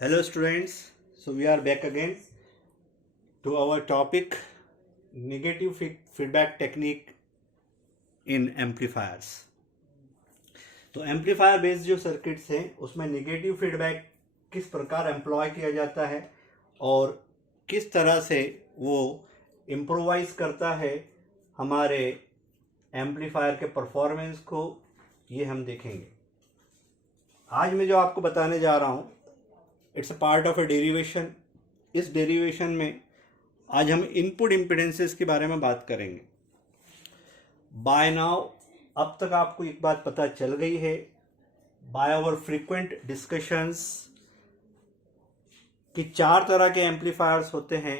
Hello students, so we are back again to our topic negative feedback technique in amplifiers. तो amplifier based जो circuits हैं उसमें negative feedback किस प्रकार employ किया जाता है और किस तरह से वो इम्प्रोवाइज करता है हमारे एम्पलीफायर के परफॉर्मेंस को, ये हम देखेंगे। आज मैं जो आपको बताने जा रहा हूँ it's a part of a derivation. इस डेरिवेशन में आज हम इनपुट इम्पिडेंसेस के बारे में बात करेंगे। बाय नाउ अब तक आपको एक बात पता चल गई है बाय आवर फ्रीक्वेंट डिस्कशंस कि चार तरह के एम्पलीफायर्स होते हैं: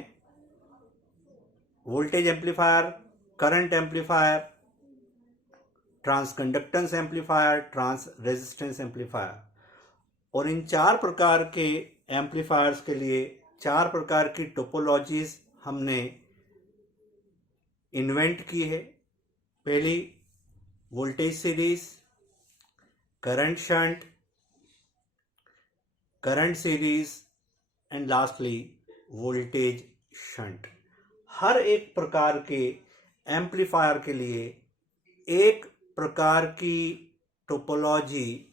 voltage amplifier, current amplifier, transconductance amplifier, trans resistance amplifier. और इन चार प्रकार के एम्पलीफायर्स के लिए चार प्रकार की टोपोलॉजीज हमने इन्वेंट की है। पहली voltage series, current shunt, current series and lastly voltage shunt. हर एक प्रकार के एम्पलीफायर के लिए एक प्रकार की टोपोलॉजी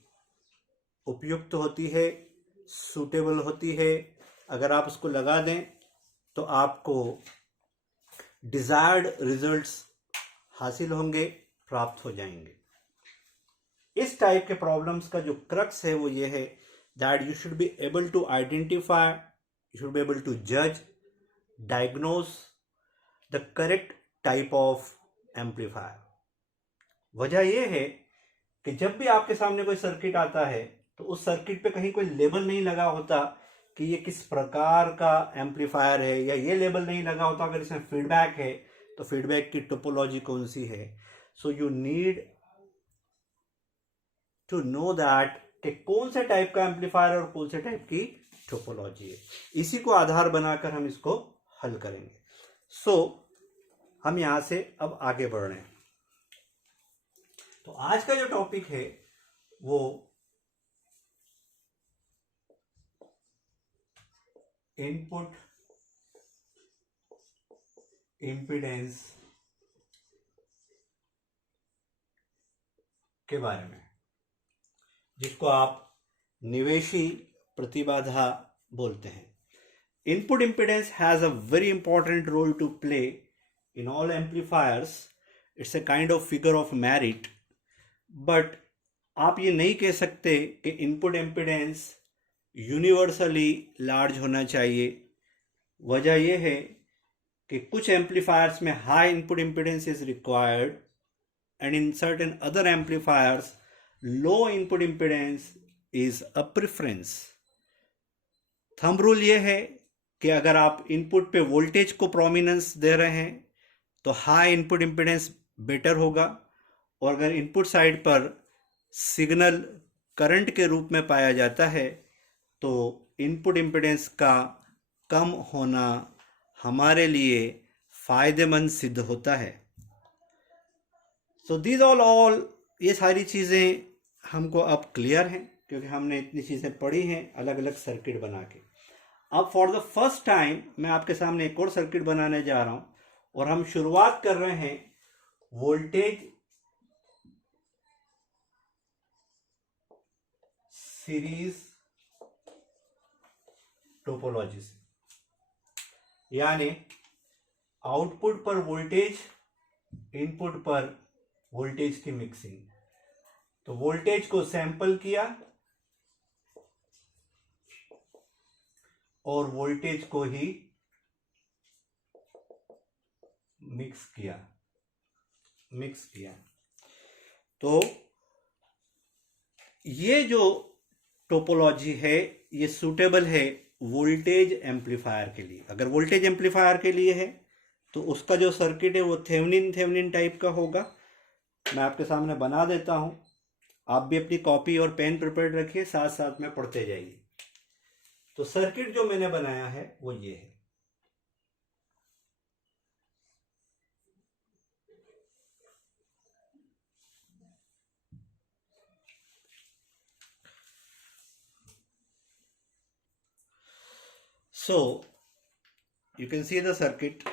उपयुक्त होती है, सूटेबल होती है। अगर आप उसको लगा दें तो आपको डिजायर्ड रिजल्ट्स हासिल होंगे, प्राप्त हो जाएंगे। इस टाइप के प्रॉब्लम्स का जो क्रक्स है वो ये है that you should be able to identify, you should be able to जज, diagnose the correct type of amplifier. वजह यह है कि जब भी आपके सामने कोई सर्किट आता है तो उस सर्किट पे कहीं कोई लेबल नहीं लगा होता कि ये किस प्रकार का एम्पलीफायर है, या ये लेबल नहीं लगा होता अगर इसमें फीडबैक है तो फीडबैक की टोपोलॉजी कौन सी है। So you need to know that कि कौन से टाइप का एम्पलीफायर और कौन से टाइप की टोपोलॉजी है। इसी को आधार बनाकर हम इसको हल करेंगे। सो हम यहां से अब आगे बढ़ रहे हैं। तो आज का जो टॉपिक है वो इनपुट इम्पीडेंस के बारे में, जिसको आप निवेशी प्रतिबाधा बोलते हैं। Input impedance has a very important role to play in all amplifiers. It's a kind of figure of merit, but आप ये नहीं कह सकते कि इनपुट इम्पीडेंस यूनिवर्सली लार्ज होना चाहिए। वजह यह है कि कुछ एम्पलीफायर्स में high input impedance is required and in certain other amplifiers low input impedance is a preference. Thumb rule ये है कि अगर आप इनपुट पे वोल्टेज को प्रोमिनेंस दे रहे हैं तो हाई इनपुट इम्पीडेंस बेटर होगा, और अगर इनपुट साइड पर सिग्नल करंट के रूप में पाया जाता है तो इनपुट इम्पीडेंस का कम होना हमारे लिए फायदेमंद सिद्ध होता है। सो दीज ऑल ये सारी चीज़ें हमको अब क्लियर हैं क्योंकि हमने इतनी चीज़ें पढ़ी हैं अलग अलग सर्किट बना के। अब फॉर द फर्स्ट टाइम मैं आपके सामने एक और सर्किट बनाने जा रहा हूँ और हम शुरुआत कर रहे हैं वोल्टेज सीरीज टोपोलॉजी से, यानी आउटपुट पर वोल्टेज, इनपुट पर वोल्टेज की मिक्सिंग। तो वोल्टेज को सैंपल किया और वोल्टेज को ही मिक्स किया। तो ये जो टोपोलॉजी है ये सूटेबल है वोल्टेज एम्पलीफायर के लिए। अगर वोल्टेज एम्पलीफायर के लिए है तो उसका जो सर्किट है वो थेवेनिन टाइप का होगा। मैं आपके सामने बना देता हूं, आप भी अपनी कॉपी और पेन प्रिपेयर रखिए, साथ साथ में पढ़ते जाइए। तो सर्किट जो मैंने बनाया है वो ये है। So you can see the circuit.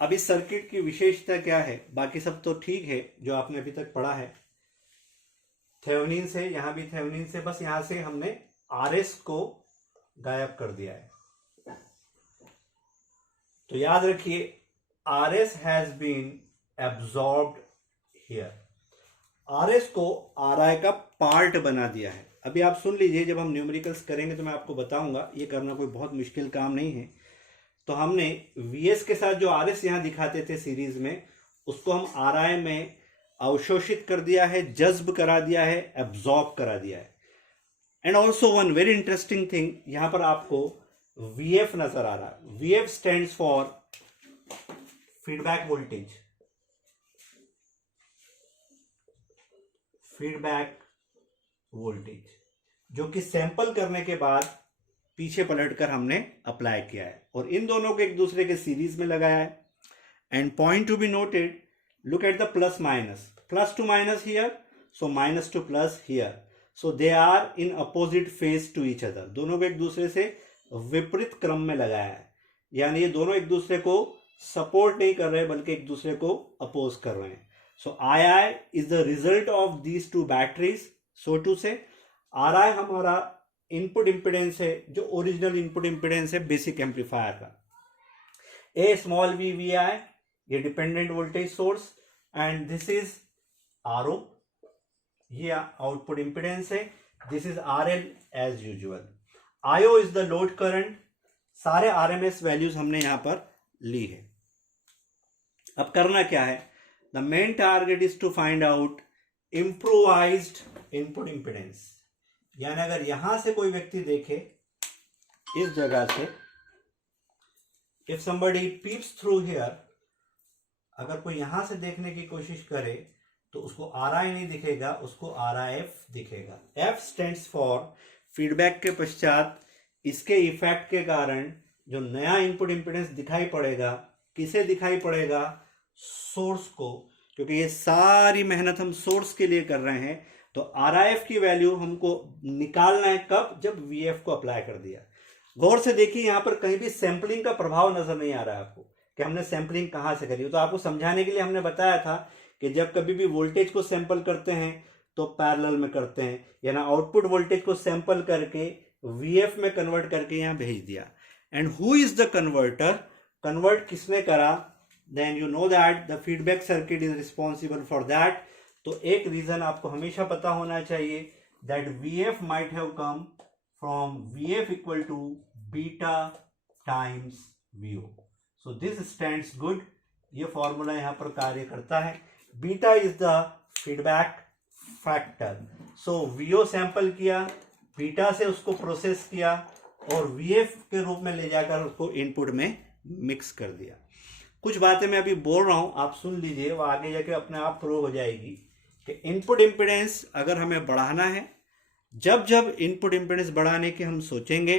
अब इस सर्किट की विशेषता क्या है? बाकी सब तो ठीक है जो आपने अभी तक पढ़ा है, थेवेनिन से, यहां भी थेवेनिन से, बस यहां से हमने आरएस को गायब कर दिया है। तो याद रखिए, RS has been absorbed here. RS को आरआई का पार्ट बना दिया है। अभी आप सुन लीजिए, जब हम न्यूमेरिकल्स करेंगे तो मैं आपको बताऊंगा, ये करना कोई बहुत मुश्किल काम नहीं है। तो हमने वीएस के साथ जो आरएस यहां दिखाते थे सीरीज में, उसको हम आरआई में अवशोषित कर दिया है, जज्ब करा दिया है, एब्जॉर्ब करा दिया है। And also one very interesting thing, यहां पर आपको वीएफ नजर आ रहा है। VF stands for feedback voltage. Feedback voltage जो कि सैंपल करने के बाद पीछे पलटकर हमने अप्लाई किया है, और इन दोनों को एक दूसरे के सीरीज में लगाया है। And point to be noted, look at the plus minus, plus to minus here, so minus to plus here, so they are in opposite phase to each other. दोनों को एक दूसरे से विपरीत क्रम में लगाया है, यानी ये दोनों एक दूसरे को सपोर्ट नहीं कर रहे बल्कि एक दूसरे को अपोज कर रहे हैं। So I I is the result of these two batteries, so to say R I हमारा इनपुट इंपिडेंस है, जो ओरिजिनल इनपुट इंपिडेंस है बेसिक एम्पलीफायर का। A small V V I, ये dependent voltage source, and this is R O, ये output impedance है। This is R L as usual. I O is the load current. सारे RMS values हमने यहां पर ली है। अब करना क्या है? The main target is to find out improvised input impedance. यानी अगर यहां से कोई व्यक्ति देखे, इस जगह से, if somebody peeps through here, अगर कोई यहां से देखने की कोशिश करे तो उसको आर आई नहीं दिखेगा, उसको आर आई एफ दिखेगा। एफ स्टैंड्स फॉर फीडबैक के पश्चात इसके इफेक्ट के कारण जो नया इनपुट इंपिडेंस दिखाई पड़ेगा, किसे दिखाई पड़ेगा? सोर्स को, क्योंकि ये सारी मेहनत हम सोर्स के लिए कर रहे हैं। तो आर आई एफ की वैल्यू हमको निकालना है कब? जब वी एफ को अप्लाई कर दिया। गौर से देखिए, यहां पर कहीं भी सैंपलिंग का प्रभाव नजर नहीं आ रहा है आपको कि हमने सैंपलिंग कहां से करी। तो आपको समझाने के लिए हमने बताया था कि जब कभी भी वोल्टेज को सैंपल करते हैं तो पैरेलल में करते हैं, यानी आउटपुट वोल्टेज को सैंपल करके वीएफ में कन्वर्ट करके यहां भेज दिया। And who is the converter? Convert किसने करा? Then you know that the feedback circuit is responsible for that. तो एक रीजन आपको हमेशा पता होना चाहिए, that VF might have come from VF equal to beta times VO. So this stands good. ये फॉर्मूला यहां पर कार्य करता है। Beta is the feedback factor. So VO sample किया, बीटा से उसको प्रोसेस किया और वीएफ के रूप में ले जाकर उसको इनपुट में मिक्स कर दिया। कुछ बातें मैं अभी बोल रहा हूं, आप सुन लीजिए, वो आगे जाके अपने आप प्रूव हो जाएगी कि इनपुट इंपिडेंस अगर हमें बढ़ाना है, जब जब इनपुट इंपिडेंस बढ़ाने की हम सोचेंगे,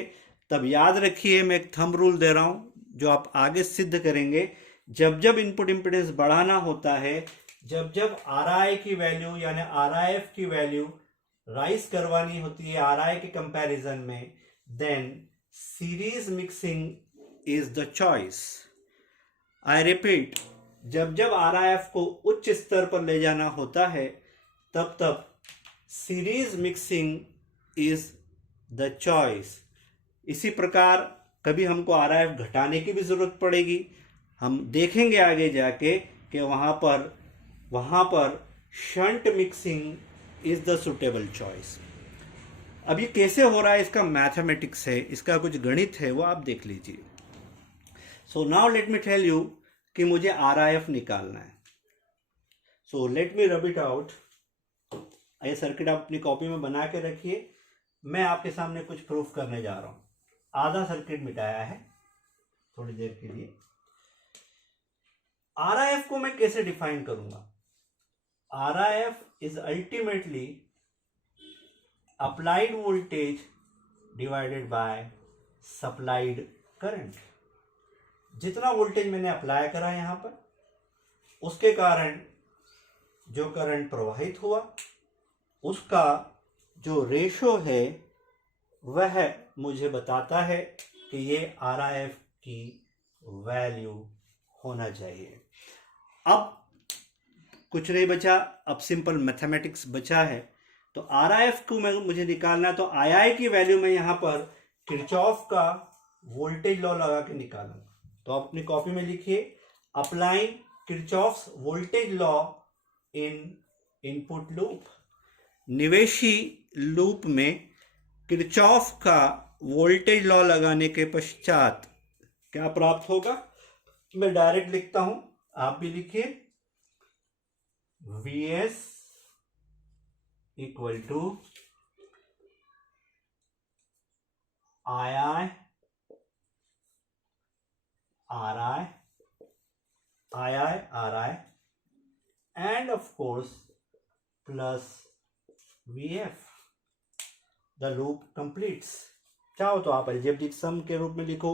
तब याद रखिए, मैं एक थंब रूल दे रहा हूं जो आप आगे सिद्ध करेंगे। जब जब इनपुट इंपिडेंस बढ़ाना होता है, जब जब आर आई की वैल्यू यानी आर आई एफ की वैल्यू राइज करवानी होती है आर आई के कंपैरिजन में, then series mixing is the choice. I repeat, जब जब आर आई एफ को उच्च स्तर पर ले जाना होता है, तब तब series mixing is the choice. इसी प्रकार कभी हमको आर आई एफ घटाने की भी जरूरत पड़ेगी। हम देखेंगे आगे जाके कि वहां पर shunt mixing is the suitable choice. अब ये कैसे हो रहा है, इसका मैथमेटिक्स है, इसका कुछ गणित है, वो आप देख लीजिए। So now let me tell you कि मुझे आर आई एफ निकालना है। So let me rub it out. ये सर्किट आप अपनी कॉपी में बना के रखिए। मैं आपके सामने कुछ प्रूफ करने जा रहा हूं। आधा सर्किट मिटाया है थोड़ी देर के लिए। आर आई एफ को मैं कैसे डिफाइन करूंगा? Are I F is ultimately applied voltage divided by supplied current. जितना वोल्टेज मैंने अप्लाई करा यहां पर, उसके कारण जो करंट प्रवाहित हुआ, उसका जो रेशो है वह मुझे बताता है कि ये RIF की वैल्यू होना चाहिए। अब कुछ नहीं बचा, अब सिंपल मैथमेटिक्स बचा है। तो RIF को मुझे निकालना है, तो II की वैल्यू में यहाँ पर किरचॉफ का वोल्टेज लॉ लगा के निकालूंगा। तो आप अपनी कॉपी में लिखिए, applying Kirchhoff's voltage law in input loop. निवेशी लूप में किरचॉफ का वोल्टेज लॉ लगाने के पश्चात क्या प्राप्त होगा? मैं डायरेक्ट लिखता हूं, आप भी लिखिए। Vs equal to II RI and of course plus VF। The loop completes. चाहो तो आप अलजेब्रिक सम के रूप में लिखो,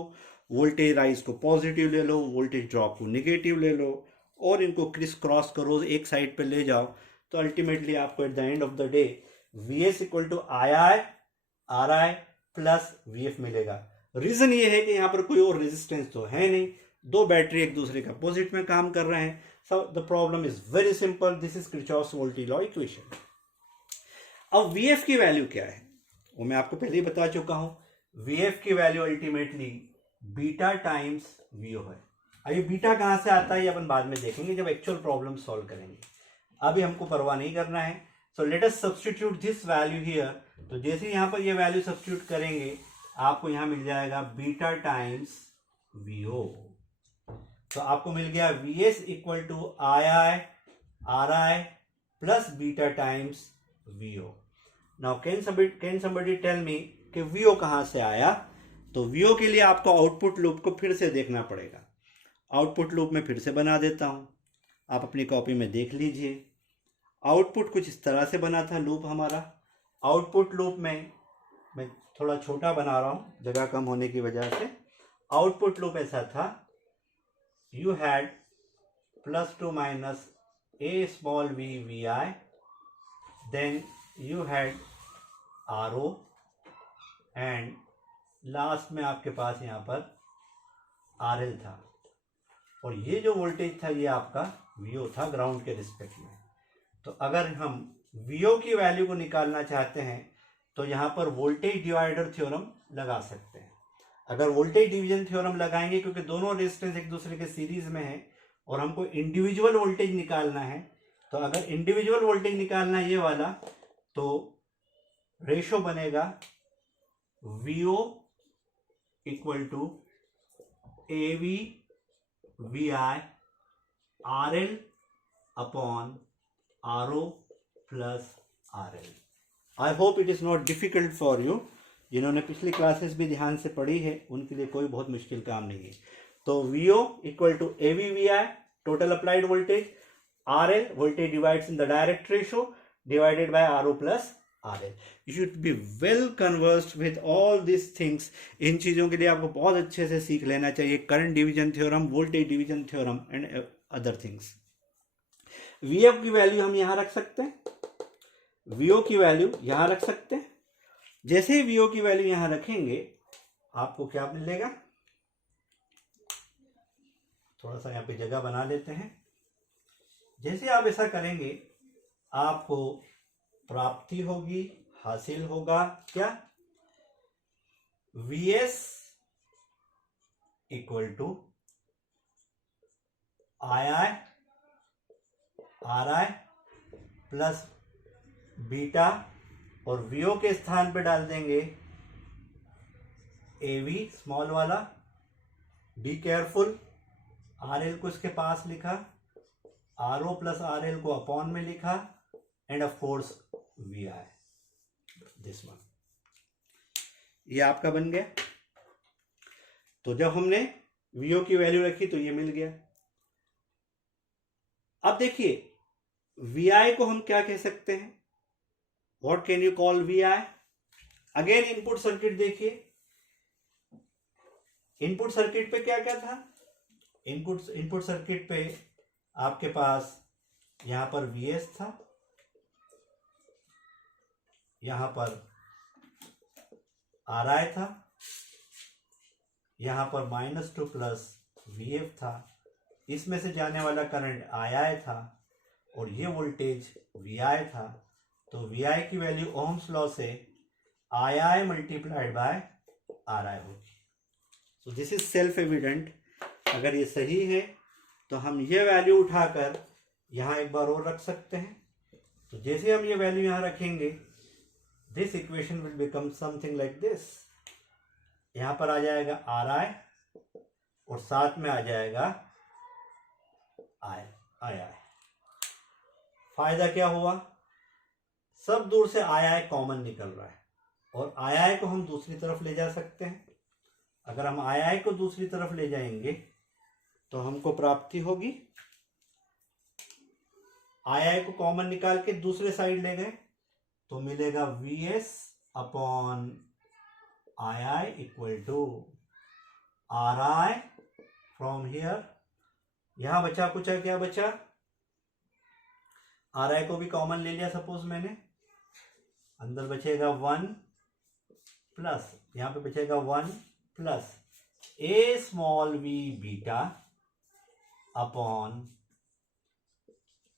वोल्टेज राइज को पॉजिटिव ले लो, वोल्टेज ड्रॉप को नेगेटिव ले लो, और इनको क्रिस क्रॉस करो, एक साइड पे ले जाओ, तो अल्टीमेटली आपको at the end of the day Vs equal to II RI plus VF मिलेगा। रीजन ये है कि यहाँ पर कोई और रेजिस्टेंस तो है नहीं, दो बैटरी एक दूसरे के अपोजिट में काम कर रहे हैं। So the problem is very simple, this is Kirchhoff's voltage law equation. अब VF की वैल्यू क्या है वो मैं आपको पहले ही बता चुका हूं। VF की value ultimately beta times VO है। अब ये बीटा कहां से आता है ये अपन बाद में देखेंगे जब एक्चुअल प्रॉब्लम सॉल्व करेंगे, अभी हमको परवाह नहीं करना है। So let us substitute this value here. तो जैसे यहां पर ये वैल्यू सब्स्टिट्यूट करेंगे आपको यहां मिल जाएगा बीटा टाइम्स VO। तो आपको मिल गया Vs equal to II RI plus beta times VO। Now can somebody tell me कि VO कहां से आया? तो VO के लिए आपको आउटपुट लूप को फिर से देखना पड़ेगा। आउटपुट लूप में फिर से बना देता हूं, आप अपनी कॉपी में देख लीजिए। आउटपुट कुछ इस तरह से बना था लूप हमारा। आउटपुट लूप में मैं थोड़ा छोटा बना रहा हूं जगह कम होने की वजह से। आउटपुट लूप ऐसा था, you had plus to minus a small v Vi, then you had RO and last में आपके पास यहाँ पर RL था, और ये जो वोल्टेज था ये आपका VO था ग्राउंड के रिस्पेक्ट में। तो अगर हम VO की वैल्यू को निकालना चाहते हैं तो यहाँ पर वोल्टेज डिवाइडर थ्योरम लगा सकते हैं। अगर वोल्टेज डिवीजन थ्योरम लगाएंगे, क्योंकि दोनों रेजिस्टेंस एक दूसरे के सीरीज में है और हमको इंडिविजुअल वोल्टेज निकालना है, तो अगर इंडिविजुअल वोल्टेज निकालना है ये वाला, तो रेशो बनेगा VO equal to AV VI RL upon RO plus RL। I hope it is not difficult for you. जिन्होंने पिछली क्लासेस भी ध्यान से पढ़ी है उनके लिए कोई बहुत मुश्किल काम नहीं है। तो VO equal to AV VI total applied voltage, RL voltage divides in the direct ratio divided by RO plus RL। You should be well conversed with all these things। इन चीजों के लिए आपको बहुत अच्छे से सीख लेना चाहिए, current division theorem, voltage division theorem and other things. VF की वैल्यू हम यहां रख सकते हैं, VO की वैल्यू यहां रख सकते हैं। जैसे ही VO की वैल्यू यहां रखेंगे आपको क्या मिलेगा, थोड़ा सा यहां पे जगह बना लेते हैं। जैसे आप ऐसा करेंगे आपको प्राप्ति होगी, हासिल होगा क्या, Vs equal to II RI plus beta, और VO के स्थान पे डाल देंगे AV स्मॉल वाला, बी केयरफुल, RL को इसके पास लिखा, RO प्लस RL को अपॉन में लिखा, and of course VI this one. ये आपका बन गया। तो जब हमने VO की वैल्यू रखी तो ये मिल गया। अब देखिए VI को हम क्या कह सकते हैं, what can you call VI? Again input circuit देखिए, इनपुट सर्किट पे क्या क्या था, इनपुट सर्किट पे आपके पास यहां पर Vs था, यहां पर RI था, यहां पर -2 प्लस VF था, इसमें से जाने वाला करंट II था और ये वोल्टेज VI था। तो VI की वैल्यू ओम्स लॉ से II मल्टीप्लाइड बाय RI होगी। So this is self evident. अगर ये सही है तो हम ये वैल्यू उठाकर यहां एक बार और रख सकते हैं। तो जैसे हम ये वैल्यू यहां रखेंगे, this equation will become something like this. यहां पर आ जाएगा RI और साथ में आ जाएगा II। फायदा क्या हुआ? सब दूर से II कॉमन निकल रहा है और II को हम दूसरी तरफ ले जा सकते हैं। अगर हम II को दूसरी तरफ ले जाएंगे तो हमको प्राप्ति होगी, II को कॉमन निकाल के दूसरे साइड ले गए तो मिलेगा VS upon II equal to RI from here. यहां बचा कुछ क्या बचा? RI को भी कॉमन ले लिया सपोज मैंने, अंदर बचेगा 1 प्लस, यहां पे बचेगा 1 plus A small v beta upon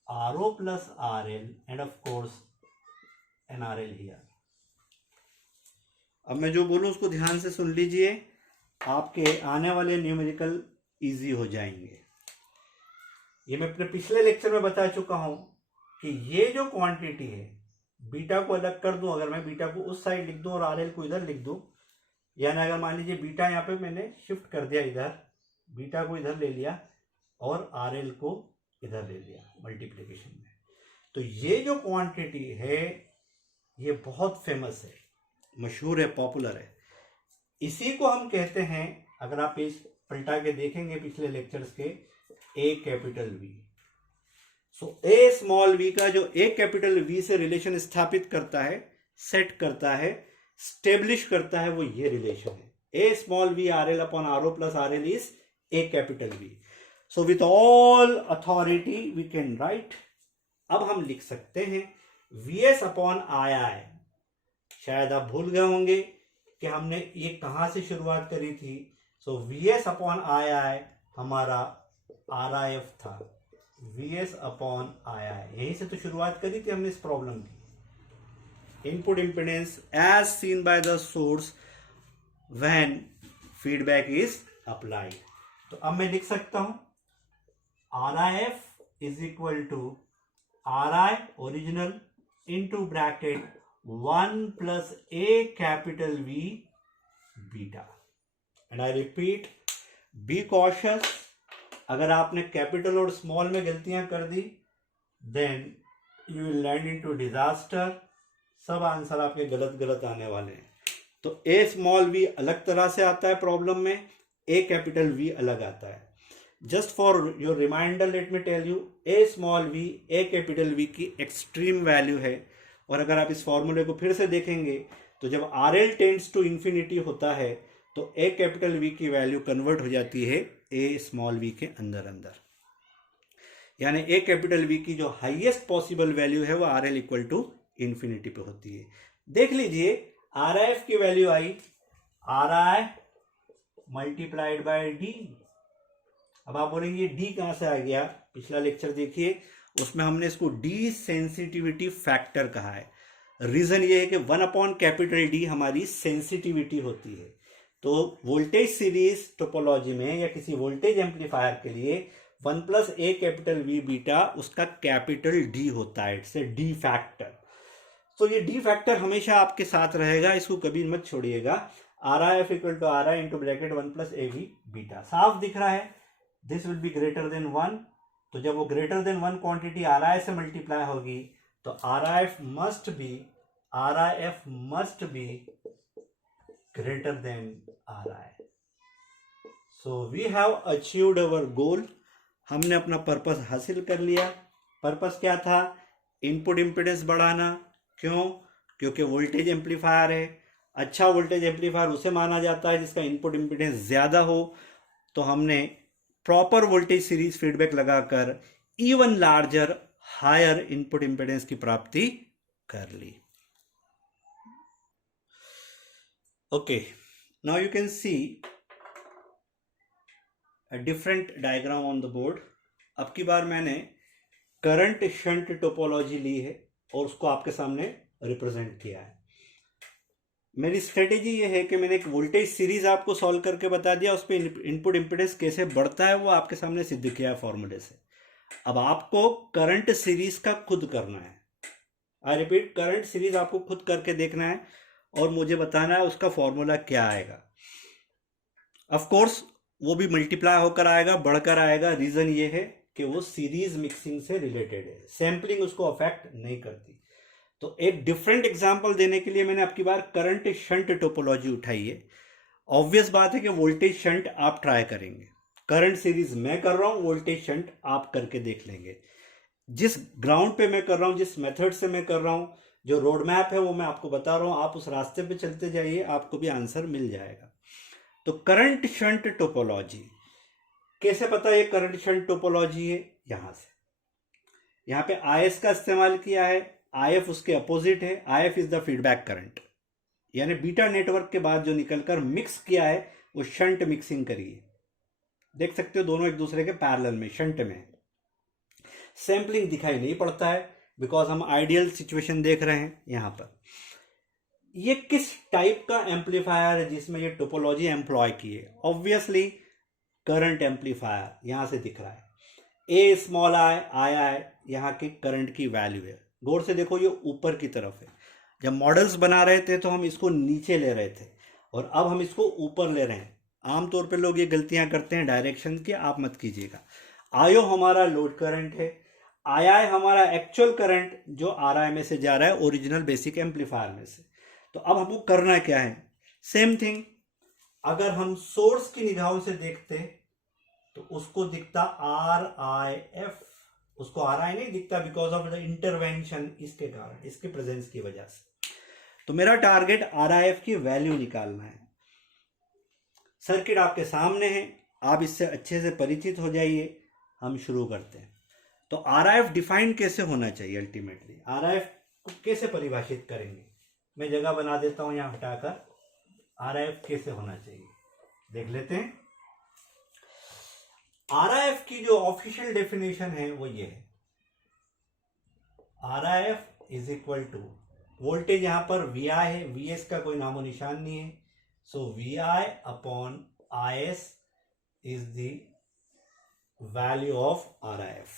RO plus RL and of course NRL here. अब मैं जो बोलूं उसको ध्यान से सुन लीजिए, आपके आने वाले न्यूमेरिकल इजी हो जाएंगे। ये मैं अपने पिछले लेक्चर में बता चुका हूं कि ये जो क्वांटिटी है, बीटा को अलग कर दूं, अगर मैं बीटा को उस साइड लिख दूं और RL को इधर लिख दूं, यानी अगर मान लीजिए बीटा यहाँ पे मैंने शिफ्ट कर दिया, इधर बीटा को इधर ले लिया और RL को इधर ले लिया मल्टीप्लिकेशन में, तो ये जो क्वांटिटी है ये बहुत फेमस है, मशहूर है, पॉपुलर है। इसी को हम कहते हैं, अगर आप इस पलटा के देखेंगे पिछले लेक्चर्स के, A capital V। So A small v का जो A कैपिटल V से रिलेशन स्थापित करता है, सेट करता है, स्टेब्लिश करता है, वो ये रिलेशन है। A small v RL upon RO plus RL is A capital V। So with all authority we can write, अब हम लिख सकते हैं VS अपॉन II। शायद आप भूल गए होंगे कि हमने ये कहां से शुरुआत करी थी। सो VS अपॉन II हमारा RIF था, VS अपॉन II, यहीं से तो शुरुआत करी थी हमने इस प्रॉब्लम की। Input impedance as seen by the source when feedback is applied. तो अब मैं लिख सकता हूं RIF is equal to RI original into bracket 1 plus A capital V beta. And I repeat, be cautious, अगर आपने कैपिटल और स्मॉल में गलतियां कर दी then you will land into disaster. सब आंसर आपके गलत गलत आने वाले हैं। तो A स्मॉल v अलग तरह से आता है प्रॉब्लम में, A कैपिटल V अलग आता है। Just for your reminder let me tell you, A small v A capital V की एक्सट्रीम वैल्यू है। और अगर आप इस फॉर्मूले को फिर से देखेंगे तो जब RL टेंड्स टू इंफिनिटी होता है तो A कैपिटल V की वैल्यू कन्वर्ट हो जाती है A स्मॉल v के अंदर अंदर, यानी A कैपिटल V की जो हाईएस्ट पॉसिबल वैल्यू है वो RL इक्वल टू इंफिनिटी पे होती है। देख लीजिए RIF की value I RI multiplied by D। अब आप बोलेंगे D कहां से आ गया? पिछला लेक्चर देखिए, उसमें हमने इसको डी सेंसिटिविटी फैक्टर कहा है। रीजन ये है कि 1 अपॉन कैपिटल D हमारी सेंसिटिविटी होती है। तो वोल्टेज सीरीज टोपोलॉजी में या किसी वोल्टेज एम्पलीफायर के लिए 1 plus A capital V beta उसका कैपिटल D होता है, इट्स ए D फैक्टर। तो ये D फैक्टर हमेशा आपके साथ रहेगा, इसको कभी मत छोड़िएगा। RIF equal to RI into bracket 1 plus AV beta. साफ दिख रहा है, this will be greater than 1। तो जब वो ग्रेटर देन 1 क्वांटिटी RI से मल्टीप्लाई होगी तो RIF must be greater than RI. So we have achieved our goal. हमने अपना पर्पस हासिल कर लिया। पर्पस क्या था? इनपुट इम्पीडेंस बढ़ाना। क्यों? क्योंकि वोल्टेज एम्पलीफायर है। अच्छा वोल्टेज एम्पलीफायर उसे माना जाता है जिसका इनपुट इम्पीडेंस ज्यादा हो। तो हमने प्रॉपर वोल्टेज सीरीज फीडबैक लगाकर even larger higher input impedance की प्राप्ति कर ली। Okay, now you can see a different diagram on the board. अब की बार मैंने करंट शंट टोपोलॉजी ली है और उसको आपके सामने रिप्रेजेंट किया है. मेरी स्ट्रेटेजी ये है कि मैंने एक वोल्टेज सीरीज आपको सॉल्व करके बता दिया, उस पर इनपुट इम्पिडेंस कैसे बढ़ता है वो आपके सामने सिद्ध किया है फॉर्मूले से. अब आपको करंट सीरीज का खुद करना है. आई रिपीट, करंट सीरीज आपको खुद करके देखना है और मुझे बताना है उसका फॉर्मूला क्या आएगा. ऑफ कोर्स वो भी मल्टीप्लाई होकर आएगा, बढ़कर आएगा. रीजन ये है कि वो सीरीज मिक्सिंग से रिलेटेड है, सैम्पलिंग उसको अफेक्ट नहीं करती. तो एक डिफरेंट एग्जांपल देने के लिए मैंने आपकी बार करंट शंट टोपोलॉजी उठाई है. ऑब्वियस बात है कि वोल्टेज शंट आप ट्राई करेंगे. करंट सीरीज मैं कर रहा हूं, वोल्टेज शंट आप करके देख लेंगे. जिस ग्राउंड पे मैं कर रहा हूं, जिस मेथड से मैं कर रहा हूं, जो रोड मैप है वो मैं आपको बता रहा हूं, आप उस रास्ते पे चलते जाइए, आपको भी आंसर मिल जाएगा. तो करंट शंट टोपोलॉजी कैसे पता ये करंट शंट टोपोलॉजी है? यहां से, यहां पे IS का इस्तेमाल किया है. IF उसके अपोजिट है. IF is the feedback current, यानी बीटा नेटवर्क के बाद जो निकलकर मिक्स किया है वो शंट मिक्सिंग करिए. देख सकते हो दोनों एक दूसरे के पैरेलल में, शंट में. सैम्पलिंग दिखाई नहीं पड़ता है बिकॉज हम आइडियल सिचुएशन देख रहे हैं. यहां पर ये किस टाइप का एम्पलीफायर है जिसमें ये टोपोलॉजी एम्प्लॉय की है? ऑब्वियसली करंट एम्पलीफायर यहां से दिख रहा है. ए स्मॉल आई यहाँ के करंट की वैल्यू है. गौर से देखो, ये ऊपर की तरफ है. जब मॉडल्स बना रहे थे तो हम इसको नीचे ले रहे थे और अब हम इसको ऊपर ले रहे हैं. आमतौर पे लोग ये गलतियां करते हैं डायरेक्शन की, आप मत कीजिएगा. आयो हमारा लोड करंट है, आई हमारा एक्चुअल करंट जो RI में से जा रहा है ओरिजिनल बेसिक एम्पलीफायर में से. तो अब हमको करना क्या है? Same thing. अगर हम सोर्स की निगाहों से देखते तो उसको दिखता RIF. उसको RI नहीं दिखता बिकॉज ऑफ द इंटरवेंशन, इसके कारण, इसके प्रेजेंस की वजह से. तो मेरा टारगेट RIF की वैल्यू निकालना है. सर्किट आपके सामने है, आप इससे अच्छे से परिचित हो जाइए. हम शुरू करते हैं. तो RIF डिफाइन कैसे होना चाहिए? अल्टीमेटली RIF को कैसे परिभाषित करेंगे? मैं जगह बना देता हूं यहां हटाकर. RIF कैसे होना चाहिए देख लेते हैं. RIF की जो ऑफिशियल डेफिनेशन है वो ये है. RIF is equal to, voltage यहां पर VI है, VS का कोई नामो निशान नहीं है. सो VI upon IS is the value of RIF.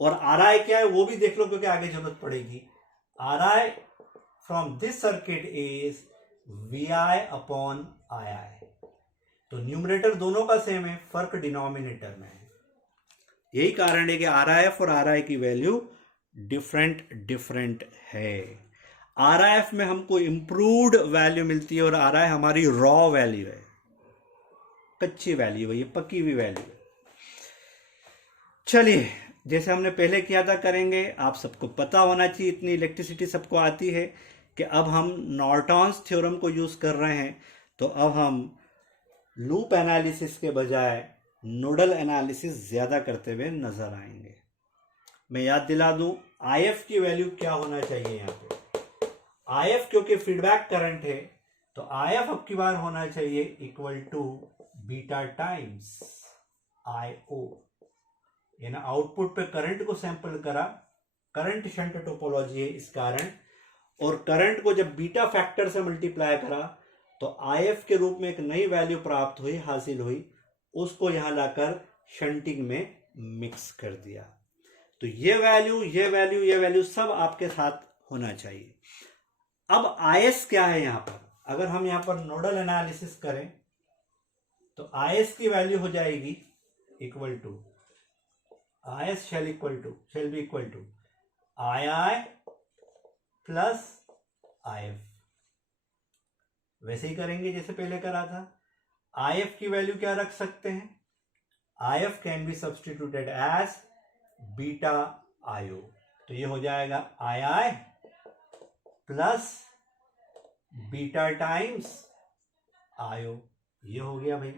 और RI क्या है वो भी देख लो क्योंकि आगे जरूरत पड़ेगी. RI from this circuit is VI upon II. तो न्यूमरेटर दोनों का सेम है, फर्क डिनोमिनेटर में है. यही कारण है कि RIF और RI की वैल्यू डिफरेंट है. RIF में हमको इंप्रूव्ड वैल्यू मिलती है और RI हमारी रॉ वैल्यू है, कच्ची वैल्यू है, ये पकी हुई वैल्यू है. चलिए, जैसे हमने पहले किया था करेंगे. आप सबको पता होना चाहिए, इतनी इलेक्ट्रिसिटी सबको आती है कि अब हम नॉर्टन्स थ्योरम को यूज कर रहे हैं. तो अब हम लूप एनालिसिस के बजाय नोडल एनालिसिस ज्यादा करते हुए नजर आएंगे. मैं याद दिला दूं, IF की वैल्यू क्या होना चाहिए यहां पे? IF क्योंकि फीडबैक करंट है तो IF अब की बार होना चाहिए equal to beta times IO. यानी आउटपुट पे करंट को सैंपल करा, करंट शंट टोपोलॉजी है इस कारण, और करंट को जब बीटा फैक्टर से मल्टीप्लाई करा तो IF के रूप में एक नई वैल्यू प्राप्त हुई, हासिल हुई, उसको यहां लाकर शंटिंग में मिक्स कर दिया. तो ये वैल्यू सब आपके साथ होना चाहिए. अब IS क्या है यहां पर? अगर हम यहां पर नोडल एनालिसिस करें तो IS की वैल्यू हो जाएगी equal to, IS shall be equal to II plus IF. वैसे ही करेंगे जैसे पहले करा था. IF की वैल्यू क्या रख सकते हैं? IF can be substituted as beta IO. तो ये हो जाएगा II plus beta times IO. ये हो गया भाई.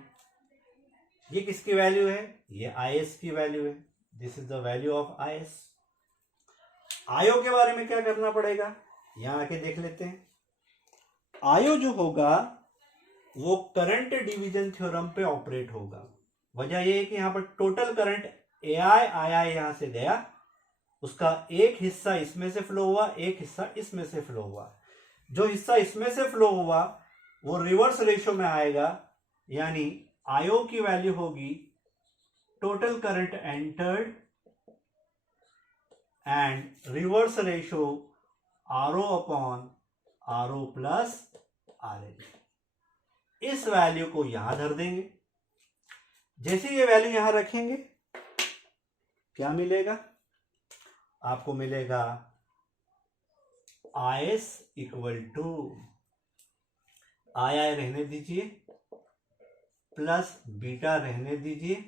ये किसकी वैल्यू है? ये IS की वैल्यू है. This is the value of IS. IO के बारे में क्या करना पड़ेगा यहां आके देख लेते हैं. IO जो होगा वो करंट डिवीजन थ्योरम पे ऑपरेट होगा। वजह ये है कि यहाँ पर टोटल करंट AI आया, यहां से गया, उसका एक हिस्सा इसमें से फ्लो हुआ, एक हिस्सा इसमें से फ्लो हुआ। जो हिस्सा इसमें से फ्लो हुआ वो रिवर्स रेशो में आएगा, यानी आयो की वैल्यू होगी total current entered and reverse ratio RO upon RO plus RL। इस वैल्यू को यहां धर देंगे। जैसे ये वैल्यू यहां रखेंगे क्या मिलेगा? आपको मिलेगा IS इक्वल टू आई रहने दीजिए प्लस बीटा रहने दीजिए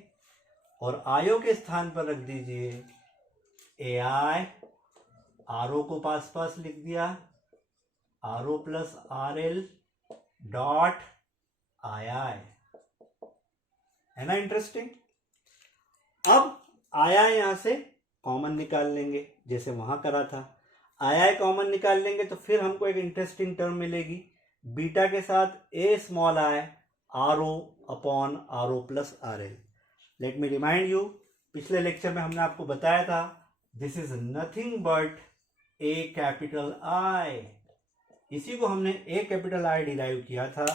और आयो के स्थान पर रख दीजिए AI, RO को पास पास लिख दिया, RO plus RL dot II। है ना इंटरेस्टिंग? अब आया यहां से कॉमन निकाल लेंगे जैसे वहां करा था। आया कॉमन निकाल लेंगे तो फिर हमको एक इंटरेस्टिंग टर्म मिलेगी, बीटा के साथ a small i RO upon RO plus RL। Let me remind you, पिछले लेक्चर में हमने आपको बताया था this is nothing but a capital I। इसी को हमने a कैपिटल I डिराइव किया था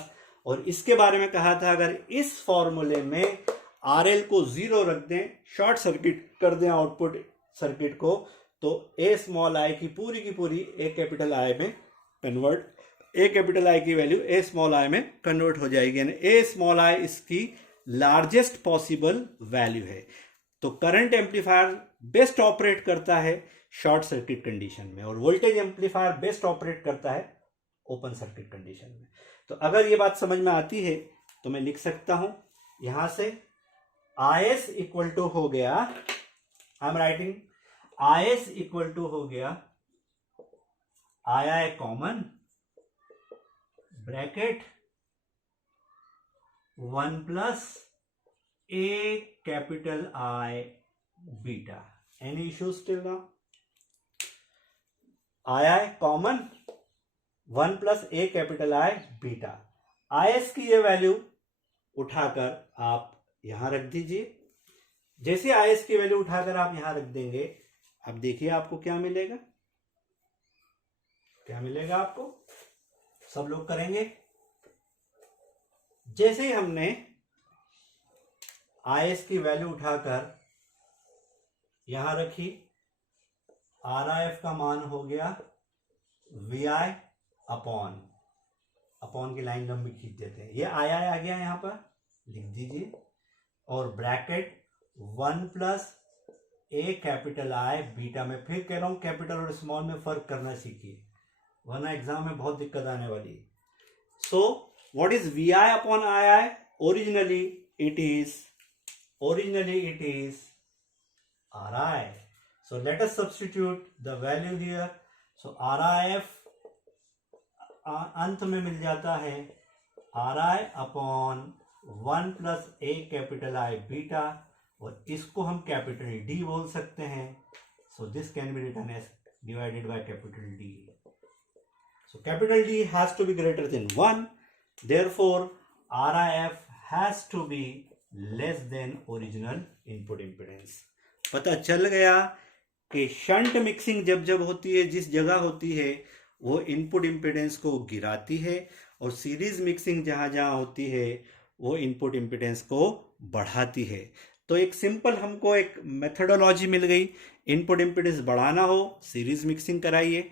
और इसके बारे में कहा था अगर इस फॉर्मूले में RL को 0 रख दें, शॉर्ट सर्किट कर दें आउटपुट सर्किट को, तो a स्मॉल i की पूरी a कैपिटल I में कन्वर्ट, a कैपिटल I की वैल्यू a स्मॉल i में कन्वर्ट हो जाएगी, यानी a स्मॉल i इसकी लार्जेस्ट पॉसिबल वैल्यू है। तो करंट एम्पलीफायर बेस्ट ऑपरेट करता है शॉर्ट सर्किट कंडीशन में और वोल्टेज एम्पलीफायर बेस्ट ऑपरेट करता है ओपन सर्किट कंडीशन में। तो अगर ये बात समझ में आती है तो मैं लिख सकता हूं यहां से IS इक्वल टू हो गया, I am writing IS equal to हो गया II common bracket 1 plus a capital I beta. Any issues till now? II common 1 plus a capital I beta. IS की ये वैल्यू उठाकर आप यहां रख दीजिए। जैसे IS की वैल्यू उठाकर आप यहां रख देंगे, अब देखिए आपको क्या मिलेगा। क्या मिलेगा आपको? सब लोग करेंगे। जैसे ही हमने IS की वैल्यू उठाकर यहां रखी, RIF का मान हो गया VI अपॉन की लाइन लंबी खींच देते हैं, ये II आ गया यहां पर, लिख दीजिए और bracket 1 plus a capital I beta. में फिर कह रहा हूं कैपिटल और स्मॉल में फर्क करना सीखिए, वरना एग्जाम में बहुत दिक्कत आने वाली है। So what is VI upon II? Originally it is RI। So let us substitute the value here. So RIF अंत में मिल जाता है RI upon 1 plus a capital I beta और इसको हम कैपिटल D बोल सकते हैं। So this can be written as divided by capital D. So capital D has to be greater than 1. Therefore RIF has to be less than original input impedance. पता चल गया कि शंट मिक्सिंग जब होती है, जिस जगह होती है वो इनपुट इम्पीडेंस को गिराती है और सीरीज मिक्सिंग जहां होती है वो इनपुट इम्पीडेंस को बढ़ाती है। तो एक सिंपल हमको एक मेथडोलॉजी मिल गई, इनपुट इम्पीडेंस बढ़ाना हो सीरीज मिक्सिंग कराइए,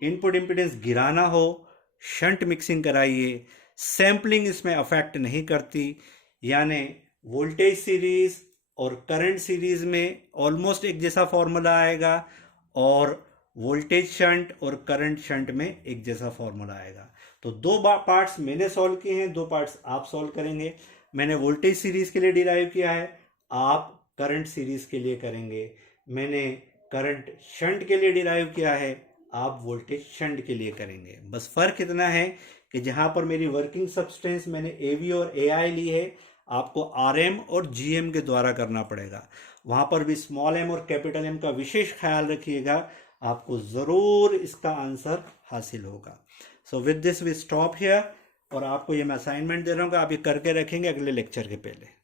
इनपुट इम्पीडेंस गिराना हो शंट मिक्सिंग कराइए। सैम्पलिंग इसमें अफेक्ट नहीं करती, यानी वोल्टेज सीरीज और करंट सीरीज में ऑलमोस्ट एक जैसा फॉर्मूला आएगा और वोल्टेज शंट और करंट शंट में एक जैसा फॉर्मूला आएगा। तो दो पार्ट्स मैंने सॉल्व किए हैं, दो पार्ट्स आप सॉल्व करेंगे। मैंने वोल्टेज सीरीज के लिए डिराइव किया है, आप करंट सीरीज के लिए करेंगे। मैंने करंट शंट के लिए डिराइव किया है, आप वोल्टेज शंट के लिए करेंगे। बस फर्क इतना है कि जहां पर मेरी वर्किंग सब्सटेंस मैंने AV और AI ली है, आपको RM और GM के द्वारा करना पड़ेगा। वहां पर भी स्मॉल m और कैपिटल M का विशेष ख्याल रखिएगा, आपको जरूर इसका आंसर हासिल होगा। So with this we stop here. और आपको ये मैं असाइनमेंट दे रहा हूँ कि आप ये करके रखेंगे अगले लेक्चर के पहले।